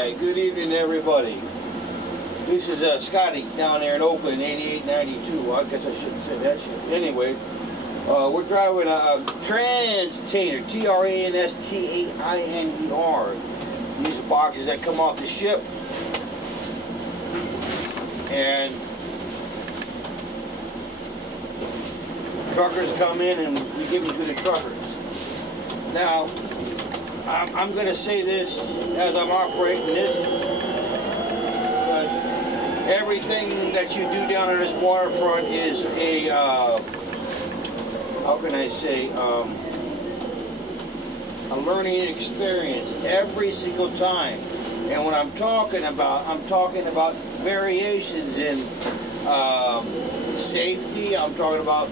Alright, good evening everybody. This is Scotty down there in Oakland, 8892. Well, I guess I shouldn't say that shit. Anyway, we're driving a transtainer, Transtainer. These are boxes that come off the ship. And truckers come in and we give them to the truckers. Now, I'm going to say this as I'm operating this, because everything that you do down on this waterfront is a, how can I say, a learning experience every single time. And what I'm talking about variations in safety. I'm talking about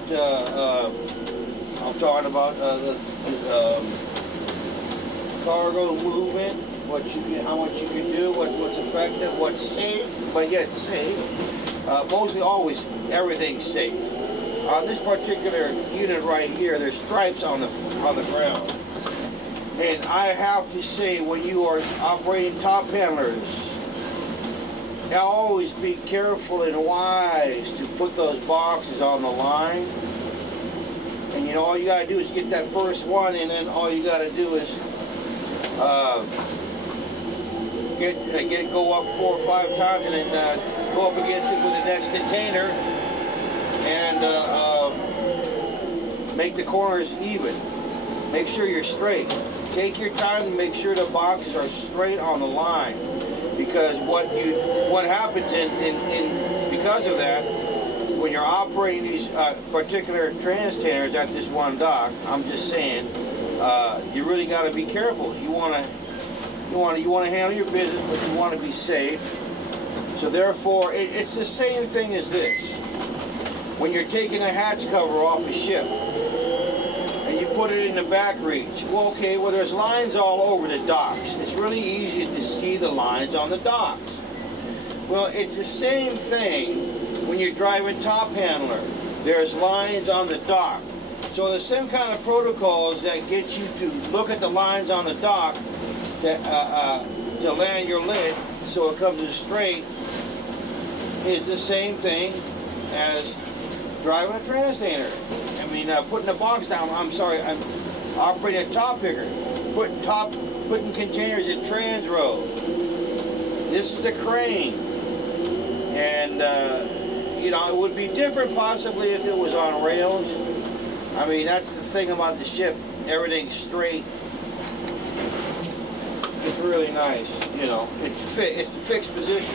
cargo movement, how much you can do, what's effective, what's safe, but yet safe. Mostly always everything's safe. On this particular unit right here, there's stripes on the ground. And I have to say, when you are operating top handlers, always be careful and wise to put those boxes on the line. And you know, all you gotta do is get that first one, and then all you gotta do is get it go up 4 or 5 times, and then go up against it with the next container, and make the corners even. Make sure you're straight. Take your time to make sure the boxes are straight on the line, because what happens because of that, when you're operating these particular transtainers at this one dock, I'm just saying, you really got to be careful. You want to handle your business, but you want to be safe. So therefore, it's the same thing as this. When you're taking a hatch cover off a ship and you put it in the back reach, well, okay, well, there's lines all over the docks. It's really easy to see the lines on the docks. Well, it's the same thing when you're driving top handler. There's lines on the dock. So the same kind of protocols that get you to look at the lines on the dock to land your lid so it comes as straight is the same thing as driving a transtainer. I mean, putting a box down. I'm operating a top picker, putting containers in trans road. This is the crane, and you know, it would be different possibly if it was on rails. I mean, that's the thing about the ship. Everything's straight. It's really nice, you know. It's the fixed position.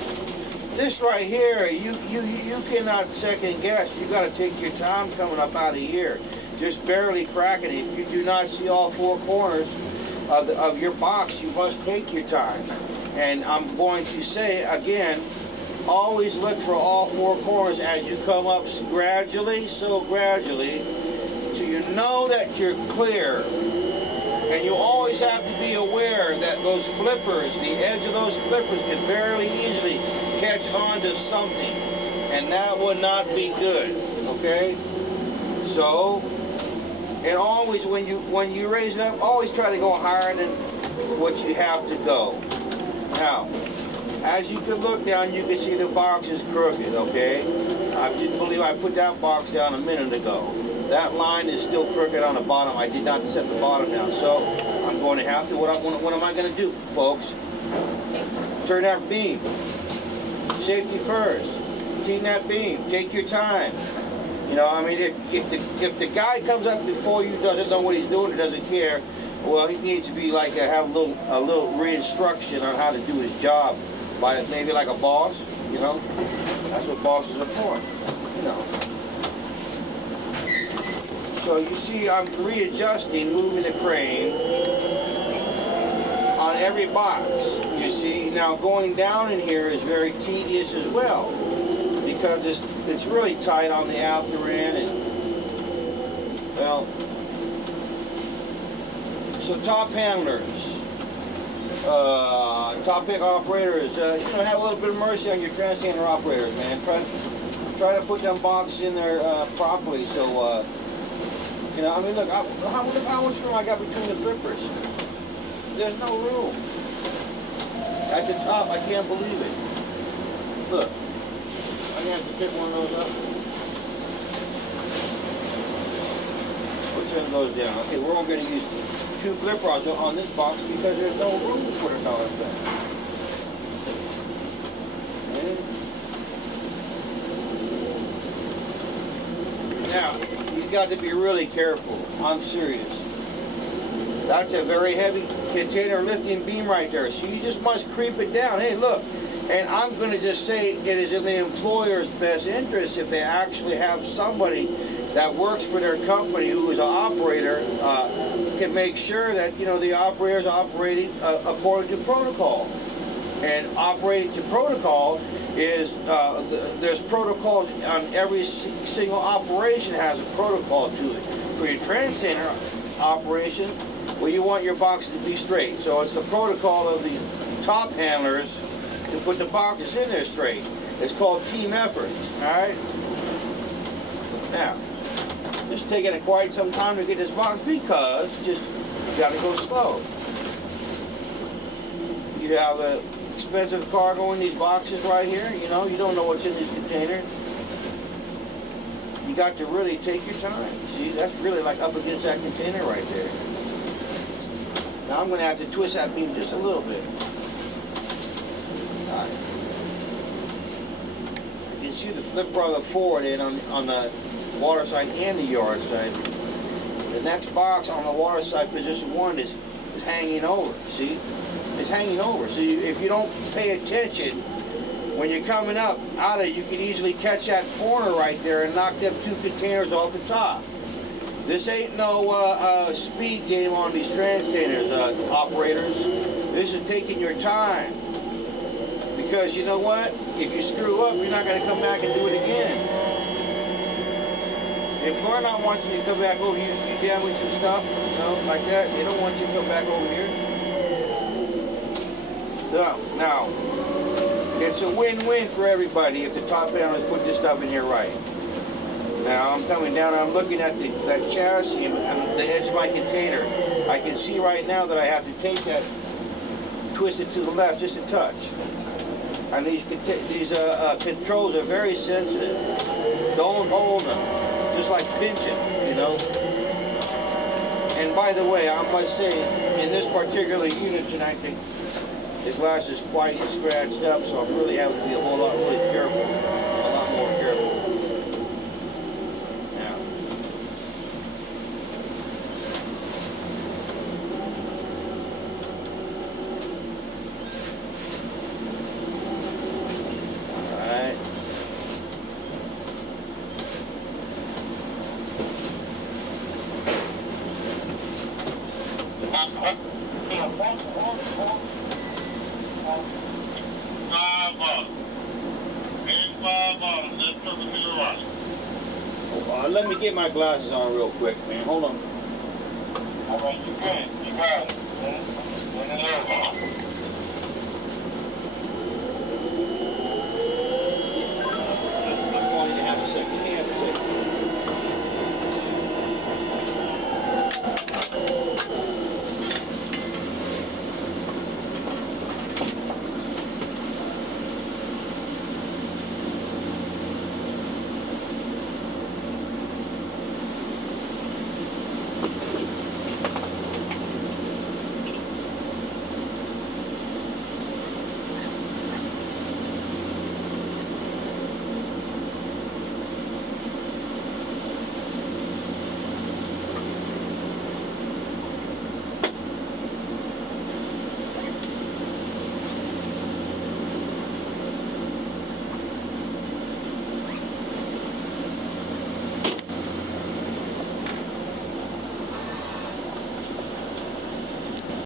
This right here, you cannot second guess. You got to take your time coming up out of here, just barely cracking it. If you do not see all 4 corners of your box, you must take your time. And I'm going to say again, always look for all 4 corners as you come up gradually, so gradually, till you know that you're clear. And you always have to be aware that those flippers, the edge of those flippers, can very easily catch on to something, and that would not be good. Okay? So, and always when you raise it up, always try to go higher than what you have to go. Now, as you can look down, you can see the box is crooked. Okay? I didn't believe I put that box down a minute ago. That line is still crooked on the bottom. I did not set the bottom down, so I'm going to have to. What am I going to do, folks? Turn that beam. Safety first. Clean that beam. Take your time. You know, I mean, if the guy comes up before you, doesn't know what he's doing, or doesn't care, well, he needs to be like have a little re-instruction on how to do his job by maybe like a boss. You know, that's what bosses are for. You know. So you see, I'm readjusting, moving the crane on every box. You see, now going down in here is very tedious as well, because it's really tight on the after end, and well, so top handlers, top pick operators, you know, have a little bit of mercy on your transtainer operators, man. Try to put them boxes in there properly, so. You know, I mean, look how much room I got between the flippers. There's no room. at the top. I can't believe it. Look, I'm gonna have to pick one of those up. Which one goes down? Okay, we're only gonna use 2 flip rods on this box because there's no room for the darn thing. Now, you got to be really careful. I'm serious. That's a very heavy container lifting beam right there. So you just must creep it down. Hey, look. And I'm going to just say it is in the employer's best interest if they actually have somebody that works for their company who is an operator, can make sure that, you know, the operator is operating according to protocol. And operating to protocol is, there's protocols on every single operation has a protocol to it. For your transtainer operation, well, you want your box to be straight. So it's the protocol of the top handlers to put the boxes in there straight. It's called team effort, all right? Now, it's taking quite some time to get this box because just you got to go slow. You have a expensive cargo in these boxes right here. You know, you don't know what's in these containers. You got to really take your time. See, that's really like up against that container right there. Now I'm going to have to twist that beam just a little bit. All right. I can see the flip rod forward in on the water side and the yard side. The next box on the water side, position 1, is hanging over. See? It's hanging over. So if you don't pay attention, when you're coming up out of it, you can easily catch that corner right there and knock them 2 containers off the top. This ain't no speed game on these transtainers, operators. This is taking your time. Because you know what? If you screw up, you're not going to come back and do it again. The employer not wants you to come back over here, you damage some stuff, you know, like that. They don't want you to come back over here. So, now, it's a win-win for everybody if the top handlers put this stuff in here right. Now, I'm coming down and I'm looking at that chassis and the edge of my container. I can see right now that I have to take that, twist it to the left just a touch. And these controls are very sensitive. Don't hold them. Just like pinching, you know. And by the way, I must say, in this particular unit tonight, the glass is quite scratched up, so I'm really having to be a whole lot really careful, a lot more careful. Now, all right. Let me get my glasses on real quick, man. Hold on. All right, you good. You got it.